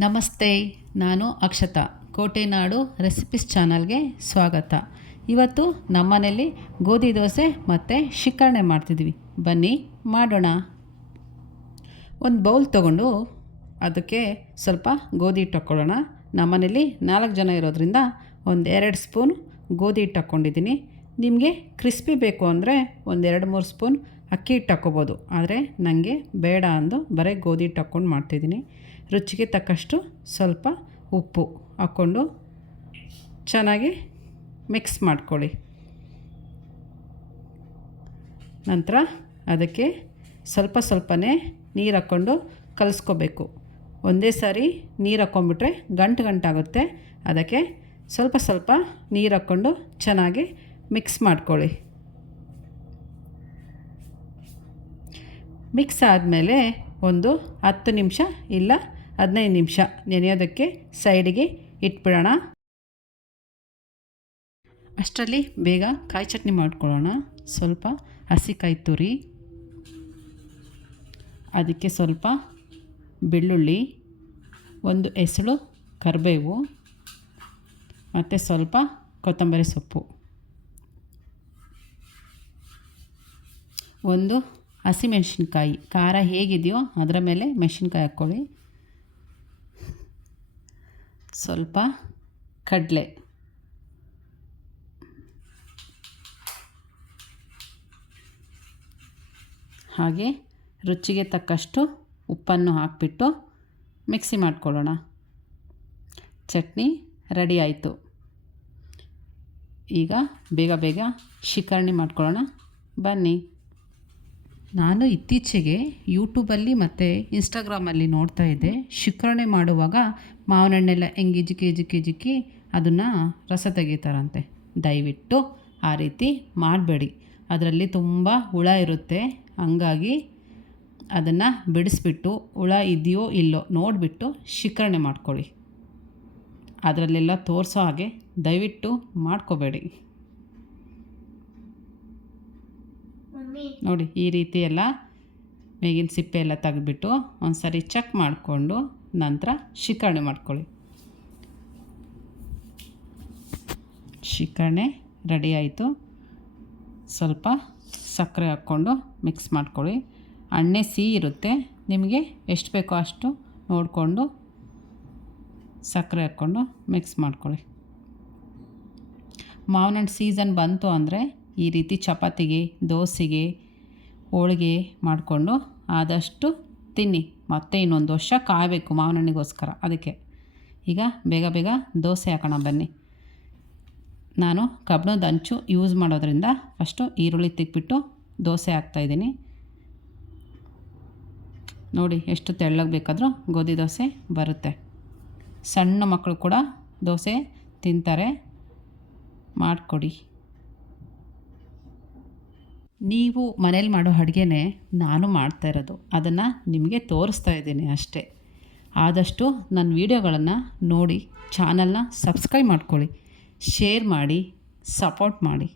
ನಮಸ್ತೆ, ನಾನು ಅಕ್ಷತಾ. ಕೋಟೆನಾಡು ರೆಸಿಪೀಸ್ ಚಾನಲ್ಗೆ ಸ್ವಾಗತ. ಇವತ್ತು ನಮ್ಮನೇಲಿ ಗೋಧಿ ದೋಸೆ ಮತ್ತು ಶಿಕರಣೆ ಮಾಡ್ತಿದ್ವಿ. ಬನ್ನಿ ಮಾಡೋಣ. ಒಂದು ಬೌಲ್ ತೊಗೊಂಡು ಅದಕ್ಕೆ ಸ್ವಲ್ಪ ಗೋಧಿ ಹಿಟ್ಟು ಹಾಕ್ಕೊಳ್ಳೋಣ. ನಮ್ಮನೇಲಿ 4 ಜನ ಇರೋದ್ರಿಂದ ಒಂದು 2 ಸ್ಪೂನ್ ಗೋಧಿ ಹಿಟ್ಟು ಹಾಕ್ಕೊಂಡಿದ್ದೀನಿ. ನಿಮಗೆ ಕ್ರಿಸ್ಪಿ ಬೇಕು ಅಂದರೆ ಒಂದು 2-3 ಸ್ಪೂನ್ ಅಕ್ಕಿ ಹಿಟ್ಟು ಹಾಕ್ಕೋಬೋದು. ಆದರೆ ನನಗೆ ಬೇಡ ಅಂದು ಬರೀ ಗೋಧಿ ಹಿಟ್ಟು ಹಾಕ್ಕೊಂಡು ಮಾಡ್ತಿದ್ದೀನಿ. ರುಚಿಗೆ ತಕ್ಕಷ್ಟು ಸ್ವಲ್ಪ ಉಪ್ಪು ಹಾಕ್ಕೊಂಡು ಚೆನ್ನಾಗಿ ಮಿಕ್ಸ್ ಮಾಡ್ಕೊಳ್ಳಿ. ನಂತರ ಅದಕ್ಕೆ ಸ್ವಲ್ಪನೇ ನೀರು ಹಾಕ್ಕೊಂಡು ಕಲಿಸ್ಕೋಬೇಕು. ಒಂದೇ ಸಾರಿ ನೀರು ಹಾಕ್ಕೊಂಡ್ಬಿಟ್ರೆ ಗಂಟಾಗುತ್ತೆ. ಅದಕ್ಕೆ ಸ್ವಲ್ಪ ನೀರು ಹಾಕ್ಕೊಂಡು ಚೆನ್ನಾಗಿ ಮಿಕ್ಸ್ ಮಾಡ್ಕೊಳ್ಳಿ. ಮಿಕ್ಸ್ ಆದಮೇಲೆ ಒಂದು 10 ನಿಮಿಷ ಇಲ್ಲ 15 ನಿಮಿಷ ನೆನೆಯೋದಕ್ಕೆ ಸೈಡಿಗೆ ಇಟ್ಬಿಡೋಣ. ಅಷ್ಟರಲ್ಲಿ ಬೇಗ ಕಾಯಿ ಚಟ್ನಿ ಮಾಡ್ಕೊಳ್ಳೋಣ. ಸ್ವಲ್ಪ ಹಸಿಕಾಯಿ ತುರಿ, ಅದಕ್ಕೆ ಸ್ವಲ್ಪ ಬೆಳ್ಳುಳ್ಳಿ, ಒಂದು ಎಸಳು ಕರಿಬೇವು ಮತ್ತು ಸ್ವಲ್ಪ ಕೊತ್ತಂಬರಿ ಸೊಪ್ಪು, ಒಂದು ಹಸಿಮೆಣಸಿನ್ಕಾಯಿ. ಖಾರ ಹೇಗಿದೆಯೋ ಅದರ ಮೇಲೆ ಮೆಣಸಿನ್ಕಾಯಿ ಹಾಕ್ಕೊಳ್ಳಿ. ಸ್ವಲ್ಪ ಕಡಲೆ, ಹಾಗೆ ರುಚಿಗೆ ತಕ್ಕಷ್ಟು ಉಪ್ಪನ್ನು ಹಾಕಿಬಿಟ್ಟು ಮಿಕ್ಸಿ ಮಾಡ್ಕೊಳ್ಳೋಣ. ಚಟ್ನಿ ರೆಡಿ ಆಯಿತು. ಈಗ ಬೇಗ ಶಿಕರಣೆ ಮಾಡ್ಕೊಳ್ಳೋಣ. ಬನ್ನಿ. ನಾನು ಇತ್ತೀಚೆಗೆ ಯೂಟ್ಯೂಬಲ್ಲಿ ಮತ್ತು ಇನ್ಸ್ಟಾಗ್ರಾಮಲ್ಲಿ ನೋಡ್ತಾ ಇದ್ದೆ. ಶಿಕರಣೆ ಮಾಡುವಾಗ ಮಾವಿನ ಹಣ್ಣೆಲ್ಲ ಹೆಂಗೆ ಜಿಕ್ಕಿ ಅದನ್ನು ರಸ ತೆಗಿತಾರಂತೆ. ದಯವಿಟ್ಟು ಆ ರೀತಿ ಮಾಡಬೇಡಿ. ಅದರಲ್ಲಿ ತುಂಬ ಹುಳ ಇರುತ್ತೆ. ಹಂಗಾಗಿ ಅದನ್ನು ಬಿಡಿಸ್ಬಿಟ್ಟು ಹುಳ ಇದೆಯೋ ಇಲ್ಲೋ ನೋಡಿಬಿಟ್ಟು ಶಿಕರಣೆ ಮಾಡ್ಕೊಳ್ಳಿ. ಅದರಲ್ಲೆಲ್ಲ ತೋರಿಸೋ ಹಾಗೆ ದಯವಿಟ್ಟು ಮಾಡ್ಕೋಬೇಡಿ. ನೋಡಿ, ಈ ರೀತಿ ಎಲ್ಲ ಮೇಗಿನ ಸಿಪ್ಪೆ ಎಲ್ಲ ತೆಗೆದ್ಬಿಟ್ಟು ಒಂದು ಸಾರಿ ಚೆಕ್ ಮಾಡಿಕೊಂಡು ನಂತರ ಶಿಕರಣೆ ಮಾಡ್ಕೊಳ್ಳಿ. ಶಿಕರಣೆ ರೆಡಿ ಆಯಿತು. ಸ್ವಲ್ಪ ಸಕ್ಕರೆ ಹಾಕ್ಕೊಂಡು ಮಿಕ್ಸ್ ಮಾಡ್ಕೊಳ್ಳಿ. ಎಣ್ಣೆ ಸಿಹಿ ಇರುತ್ತೆ. ನಿಮಗೆ ಎಷ್ಟು ಬೇಕೋ ಅಷ್ಟು ನೋಡಿಕೊಂಡು ಸಕ್ಕರೆ ಹಾಕ್ಕೊಂಡು ಮಿಕ್ಸ್ ಮಾಡ್ಕೊಳ್ಳಿ. ಮಾವಿನ ಹಣ್ಣು ಸೀಸನ್ ಬಂತು ಅಂದರೆ ಈ ರೀತಿ ಚಪಾತಿಗೆ, ದೋಸೆಗೆ, ಹೋಳಿಗೆ ಮಾಡಿಕೊಂಡು ಆದಷ್ಟು ತಿನ್ನಿ. ಮತ್ತೆ ಇನ್ನೊಂದು ವರ್ಷ ಕಾಯಬೇಕು ಮಾವಿನ ಹಣ್ಣಿಗೋಸ್ಕರ. ಅದಕ್ಕೆ ಈಗ ಬೇಗ ದೋಸೆ ಹಾಕೋಣ ಬನ್ನಿ. ನಾನು ಕಬ್ಬಿಣದ ಹಂಚು ಯೂಸ್ ಮಾಡೋದ್ರಿಂದ ಫಸ್ಟು ಈರುಳ್ಳಿ ತಿಕ್ಬಿಟ್ಟು ದೋಸೆ ಹಾಕ್ತಾಯಿದ್ದೀನಿ. ನೋಡಿ, ಎಷ್ಟು ತೆಳ್ಳಗೆ ಬೇಕಾದರೂ ಗೋಧಿ ದೋಸೆ ಬರುತ್ತೆ. ಸಣ್ಣ ಮಕ್ಕಳು ಕೂಡ ದೋಸೆ ತಿಂತಾರೆ. ಮಾಡಿಕೊಡಿ. ನೀವು ಮನೇಲಿ ಮಾಡೋ ಅಡುಗೆನೇ ನಾನು ಮಾಡ್ತಾ ಇರೋದು. ಅದನ್ನು ನಿಮಗೆ ತೋರಿಸ್ತಾ ಇದ್ದೀನಿ ಅಷ್ಟೇ. ಆದಷ್ಟು ನನ್ನ ವೀಡಿಯೋಗಳನ್ನು ನೋಡಿ ಚಾನಲ್ನ ಸಬ್ಸ್ಕ್ರೈಬ್ ಮಾಡ್ಕೊಳ್ಳಿ, ಶೇರ್ ಮಾಡಿ, ಸಪೋರ್ಟ್ ಮಾಡಿ.